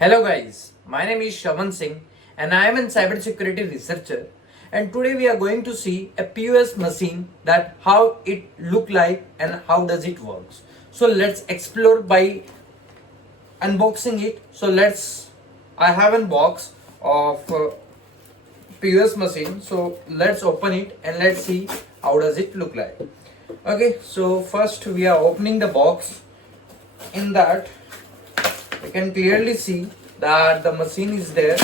Hello guys, my name is Shravan Singh and I am a cybersecurity researcher, and today we are going to see a POS machine, that how it look like and how does it works. So let's explore by unboxing it. I have a box of POS machine, so let's open it and let's see how does it look like. Okay, so first we are opening the box. In that you can clearly see that the machine is there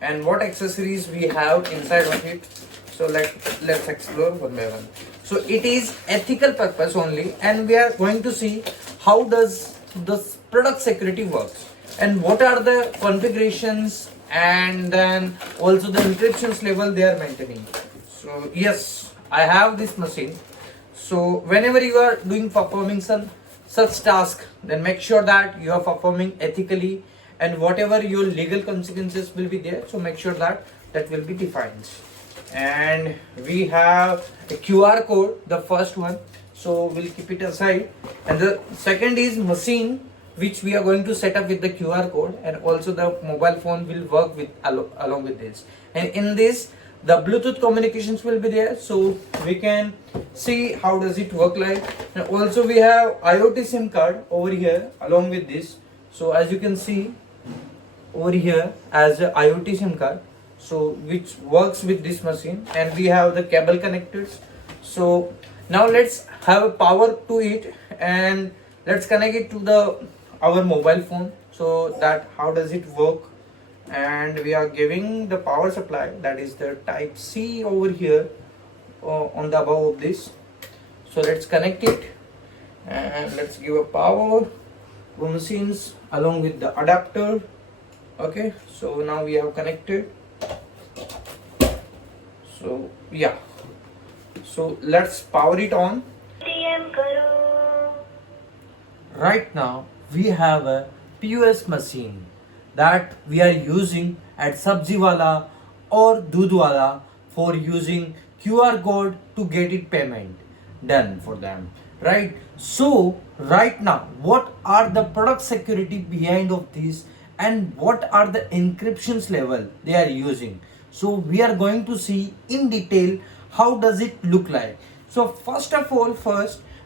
and what accessories we have inside of it. So let's explore one by one. So it is ethical purpose only, and we are going to see how does this product security works and what are the configurations, and then also the encryptions level they are maintaining. So yes, I have this machine. So whenever you are performing some such task, then make sure that you are performing ethically, and whatever your legal consequences will be there, so make sure that that will be defined. And we have a QR code, the first one, so we'll keep it aside. And the second is machine, which we are going to set up with the QR code, and also the mobile phone will work with along with this. And in this, the Bluetooth communications will be there, so we can see how does it work like. And also we have IoT SIM card over here along with this. So as you can see over here as a IoT SIM card, so which works with this machine, and we have the cable connectors. So now let's have a power to it and let's connect it to the our mobile phone. So that how does it work, and we are giving the power supply, that is the type C over here on the above of this. So let's connect it and let's give a power to machines along with the adapter. Okay, so now we have connected. So yeah, so let's power it on. Right now we have a POS machine that we are using at sabjiwala or doodhwala for using QR code to get it payment done for them, right? So right now, what are the product security behind of this, and what are the encryptions level they are using? So we are going to see in detail how does it look like. So first of all,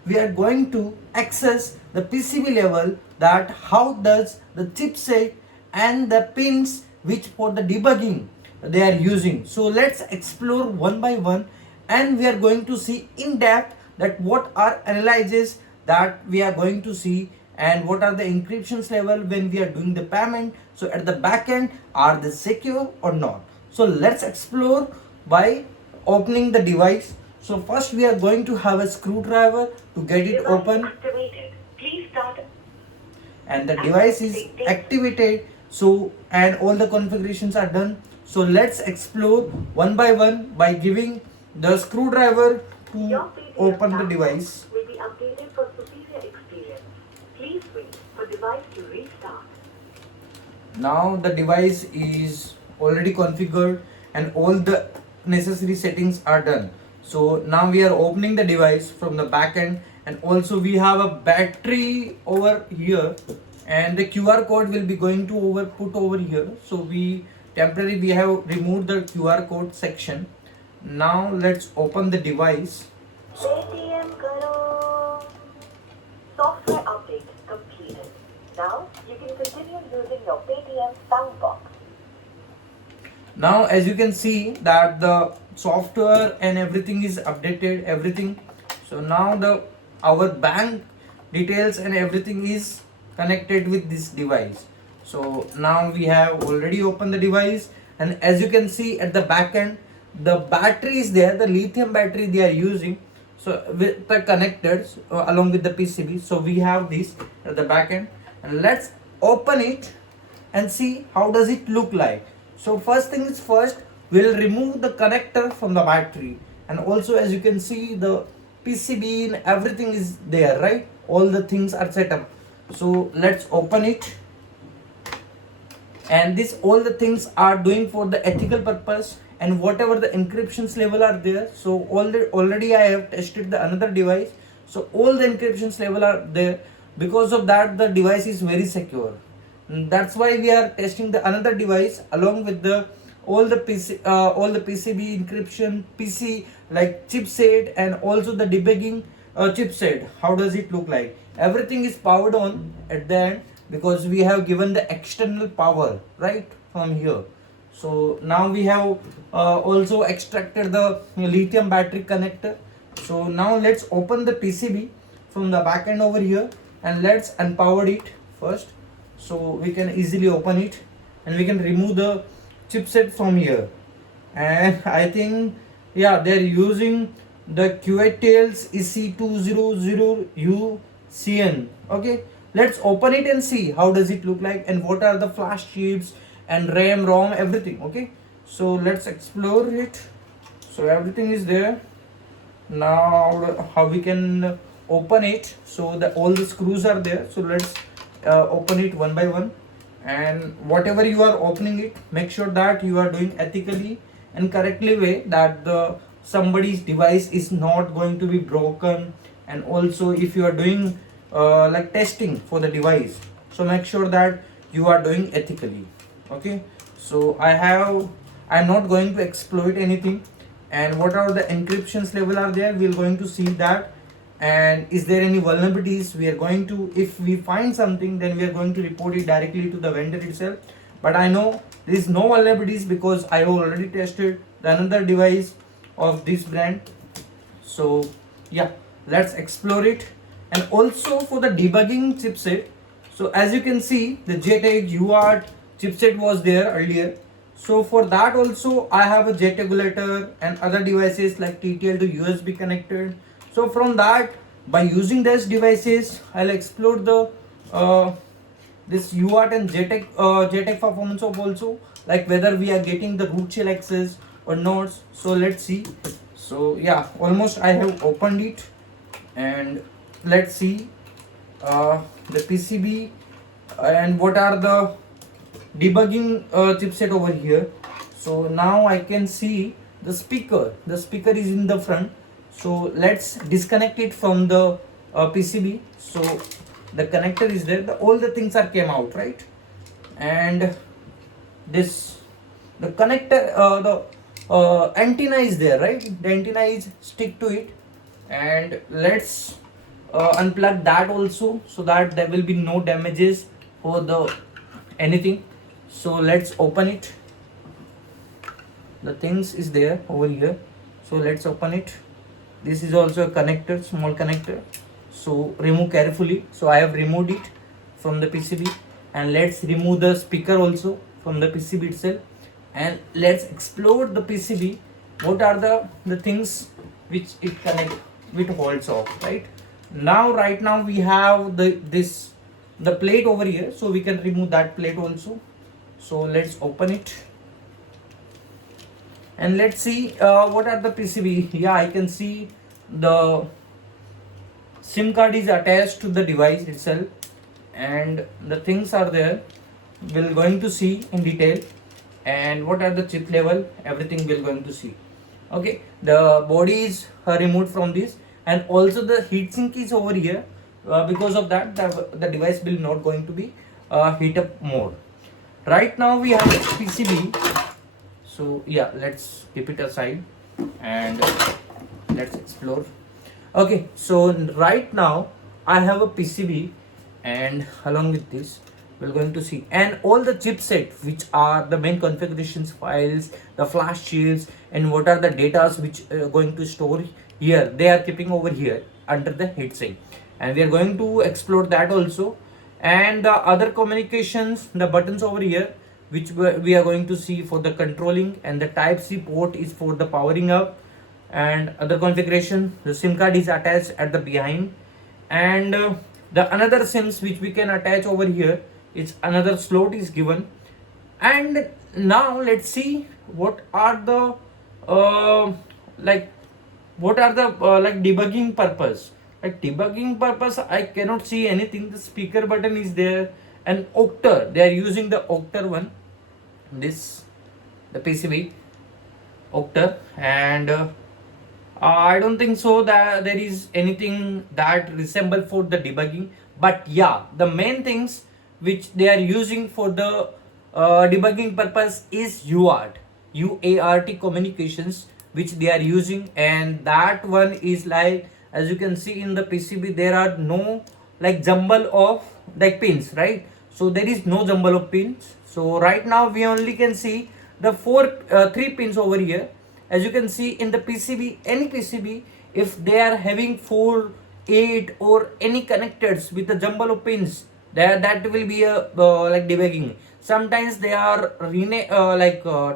we are going to access the PCB level, that how does the chipset and the pins which for the debugging they are using. So let's explore one by one, and we are going to see in depth that what are analyses that we are going to see, and what are the encryptions level when we are doing the payment. So at the back end, are they secure or not? So let's explore by opening the device. So first we are going to have a screwdriver to get it open. Please start. And the device is activated, so and all the configurations are done. So let's explore one by one by giving the screwdriver to open the device. Will be updated for superior experience. Please wait for device to restart. Now the device is already configured and all the necessary settings are done. So now we are opening the device from the back end, and also we have a battery over here, and the QR code will be going to put over here. So we have removed the QR code section. Now let's open the device. Paytm karo. Software update completed. Now you can continue using your Paytm soundbox. Now as you can see that the software and everything is updated, everything. So now our bank details and everything is connected with this device. So now we have already opened the device, and as you can see at the back end, the battery is there, the lithium battery they are using, so with the connectors along with the PCB. So we have this at the back end, and let's open it and see how does it look like. So first thing is first, we'll remove the connector from the battery, and also as you can see the PCB and everything is there, right? All the things are set up. So let's open it, and this all the things are doing for the ethical purpose, and whatever the encryptions level are there. So already I have tested the another device, so all the encryptions level are there. Because of that, the device is very secure. That's why we are testing the another device along with the all the PCB encryption PC like chipset and also the debugging chipset. How does it look like? Everything is powered on at the end because we have given the external power right from here. So now we have also extracted the lithium battery connector. So now let's open the PCB from the back end over here and let's unpower it first, so we can easily open it and we can remove the chipset from here. And I think yeah, they're using the QATL's EC200UCN. Okay, let's open it and see how does it look like and what are the flash chips and RAM, ROM, everything. Okay, so let's explore it. So everything is there. Now how we can open it? So the all the screws are there. So let's open it one by one. And whatever you are opening it, make sure that you are doing ethically and correctly way, that the somebody's device is not going to be broken. And also if you are doing like testing for the device, so make sure that you are doing ethically. Okay, so I'm not going to exploit anything. And what are the encryptions level are there, we're going to see that. And is there any vulnerabilities, we are going to, if we find something, then we are going to report it directly to the vendor itself. But I know there is no vulnerabilities because I already tested the another device of this brand. So yeah, let's explore it. And also for the debugging chipset, so as you can see the JTAG UART chipset was there earlier. So for that also I have a jet regulator and other devices like TTL to USB connected. So from that, by using these devices, I'll explore the this UART and JTAG performance of also, like whether we are getting the root shell access or not. So let's see. So yeah, almost I have opened it, and let's see the PCB and what are the debugging chipset over here. So now I can see the speaker is in the front. So let's disconnect it from the PCB. So the connector is there, all the things are came out, right? And this the connector the antenna is there, right? The antenna is stick to it. And let's unplug that also, so that there will be no damages for the anything. So let's open it. The things is there over here, so let's open it. This is also a connector, small connector, so remove carefully. So I have removed it from the PCB. And let's remove the speaker also from the PCB itself. And let's explore the PCB, what are the things which it connect with holds off, right? Right now we have the plate over here, so we can remove that plate also. So let's open it and let's see what are the PCB. Yeah, I can see the SIM card is attached to the device itself, and the things are there. We're going to see in detail. And what are the chip level, everything we're going to see. Okay, the body is removed from this, and also the heatsink is over here. Because of that, the device will not going to be heat up more. Right now we have a PCB. So yeah, let's keep it aside and let's explore. Okay, so right now I have a PCB, and along with this we're going to see, and all the chipset which are the main configurations files, the flash chips, and what are the datas which are going to store here, they are keeping over here under the heatsink. And we are going to explore that also. And the other communications, the buttons over here, which we are going to see for the controlling, and the Type-C port is for the powering up. And other configuration, the SIM card is attached at the behind. And the another SIMs which we can attach over here, it's another slot is given. And now let's see what are the like debugging purpose. Like debugging purpose, I cannot see anything. The speaker button is there, and octar, they are using the octar one, this the PCB octar. And I don't think so that there is anything that resemble for the debugging. But yeah, the main things which they are using for the debugging purpose is UART communications, which they are using. And that one is like, as you can see in the PCB, there are no like jumble of like pins, right? So there is no jumble of pins. So right now we only can see the three pins over here. As you can see in the PCB, any PCB, if they are having 4, 8 or any connectors with a jumble of pins, that will be a like debugging. Sometimes they are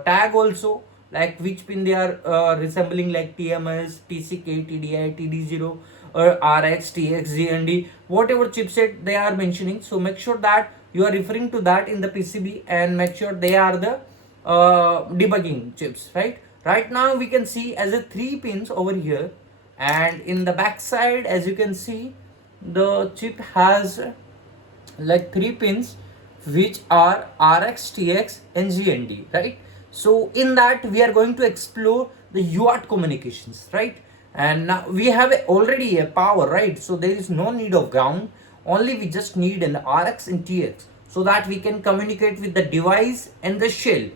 tag also, like which pin they are resembling, like TMS, TCK, TDI, TD0 or RX, TX, GND, whatever chipset they are mentioning. So make sure that you are referring to that in the PCB and make sure they are the debugging chips, right? Right now we can see as a 3 pins over here, and in the back side, as you can see, the chip has like 3 pins which are RX, TX and GND, right? So in that we are going to explore the UART communications, right? And now we have already a power, right? So there is no need of ground, only we just need an RX and TX, so that we can communicate with the device and the shell.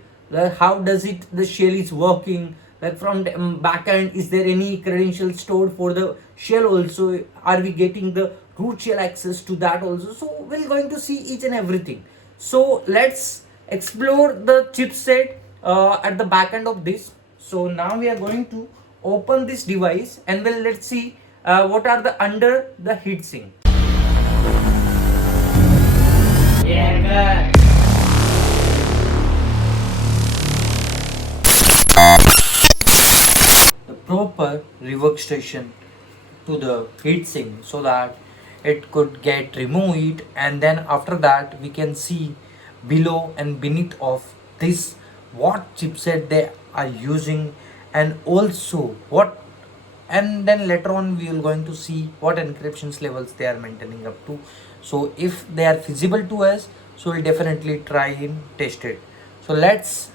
How does it, the shell is working, like from the back end, is there any credentials stored for the shell also, are we getting the root shell access to that also? So we're going to see each and everything. So let's explore the chipset at the back end of this. So now we are going to open this device and let's see what are the under the heatsink. Yeah, good. The proper rework station to the heatsink so that it could get removed, and then after that we can see below and beneath of this what chipset they are using, and also what, and then later on we are going to see what encryptions levels they are maintaining up to. So if they are feasible to us, so we'll definitely try and test it. So let's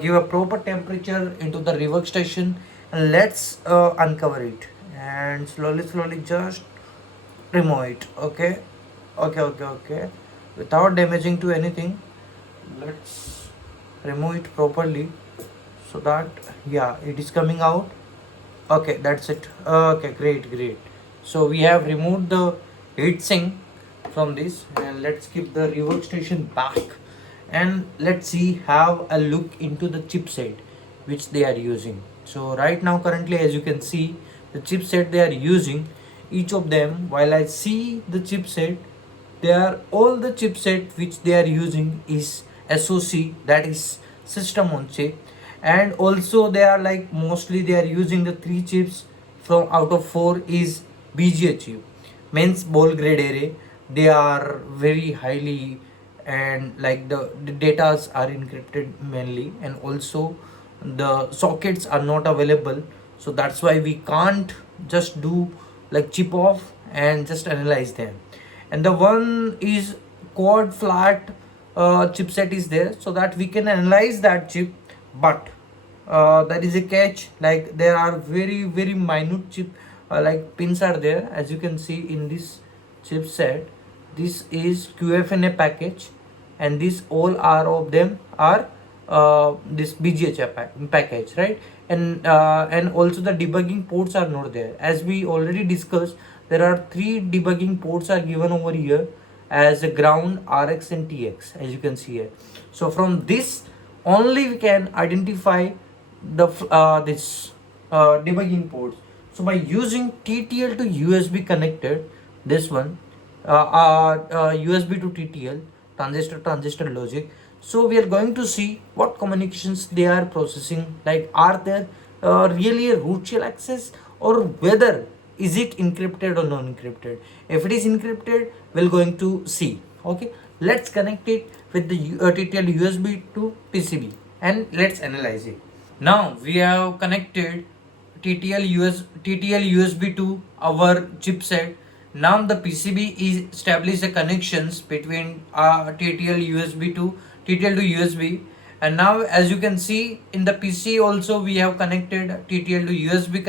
give a proper temperature into the rework station and let's uncover it and slowly just remove it. Okay, without damaging to anything, let's remove it properly so that, yeah, it is coming out. Okay, that's it. Okay, great. So we have removed the heatsink from this, and let's keep the rework station back and let's see, have a look into the chipset which they are using. So right now currently, as you can see, the chipset they are using, each of them, while I see the chipset, they are all the chipset which they are using is SoC, that is system on chip. And also they are like, mostly they are using the 3 chips from out of 4 is BGA chip, means ball grade array. They are very highly, and like the datas are encrypted mainly, and also the sockets are not available. So that's why we can't just do like chip off and just analyze them. And the one is quad flat chipset is there, so that we can analyze that chip. But there is a catch, like there are very minute chip like pins are there. As you can see in this chipset, this is QFNA package, and this all are of them are this BGA package, right? And also the debugging ports are not there. As we already discussed, there are 3 debugging ports are given over here as a ground, RX and TX, as you can see here. So from this only we can identify the debugging ports. So by using TTL to USB connected, this one USB to TTL, transistor logic. So we are going to see what communications they are processing, like are there really a root shell access, or whether is it encrypted or non-encrypted. If it is encrypted, we're going to see. Okay, let's connect it with the TTL USB to PCB and let's analyze it. Now we have connected TTL USB to our chipset. Now the PCB is established the connections between TTL to USB, and now as you can see in the PC also we have connected TTL to USB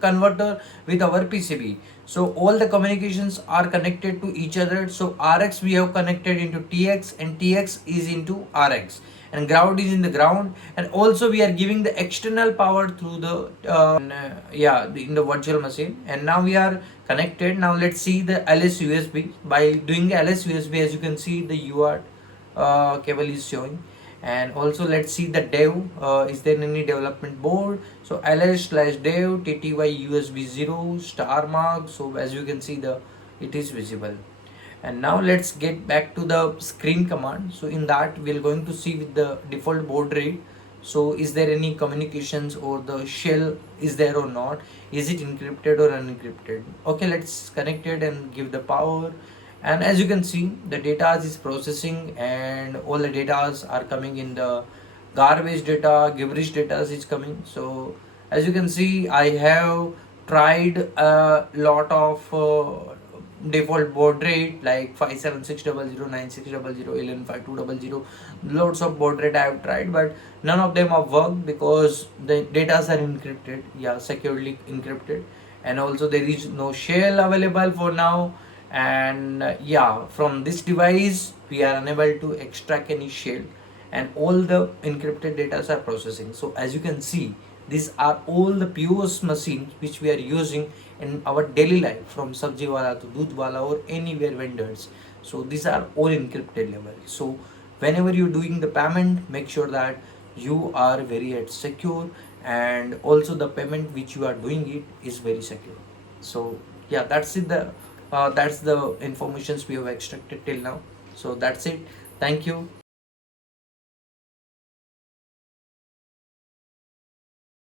converter with our PCB. So all the communications are connected to each other. So RX we have connected into TX, and TX is into RX, and ground is in the ground. And also we are giving the external power through the in the virtual machine. And now we are connected. Now let's see the LS USB. By doing the LS USB, as you can see, the UART cable is showing. And also let's see the dev, is there any development board? So ls/dev tty usb 0 star mark. So as you can see, the it is visible. And now let's get back to the screen command. So in that we're going to see with the default baud rate, so is there any communications, or the shell is there or not, is it encrypted or unencrypted? Okay, let's connect it and give the power. And as you can see, the data is processing, and all the data are coming in the garbage data, gibberish data is coming. So as you can see, I have tried a lot of default baud rate like 57600, 9600, 1152200. Lots of baud rate I have tried, but none of them have worked because the data are encrypted, securely encrypted. And also there is no shell available for now. And from this device we are unable to extract any shell, and all the encrypted data are processing. So as you can see, these are all the POS machines which we are using in our daily life, from sabjiwala to doodhwala or anywhere vendors. So these are all encrypted level. So whenever you're doing the payment, make sure that you are very secure, and also the payment which you are doing it is very secure. So that's it. That's the informations we have extracted till now. So that's it. Thank you.